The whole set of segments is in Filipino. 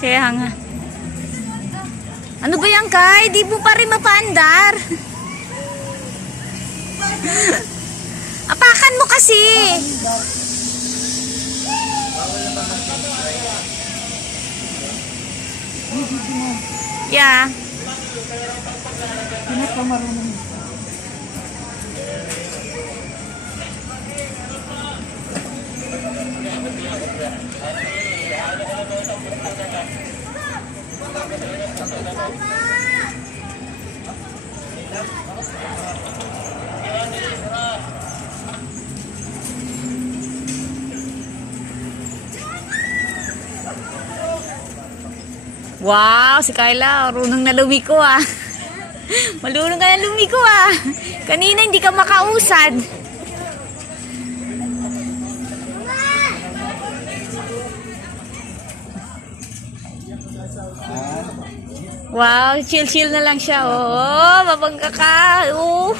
Kaya nga. Ano ba yan, Kai? Di mo pa rin mapaandar. Apakan mo kasi. Yeah. Wow, si Kyla, marunong na lumiko ah. Malunong ka na lumiko ah. Kanina hindi ka makausad. Wow, chill-chill na lang siya. Oo, mabangga ka. Oo.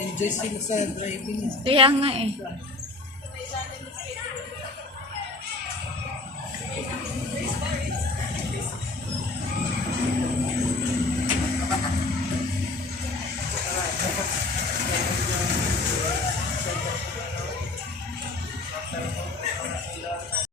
Enjoy sila sa driving. Kaya nga eh.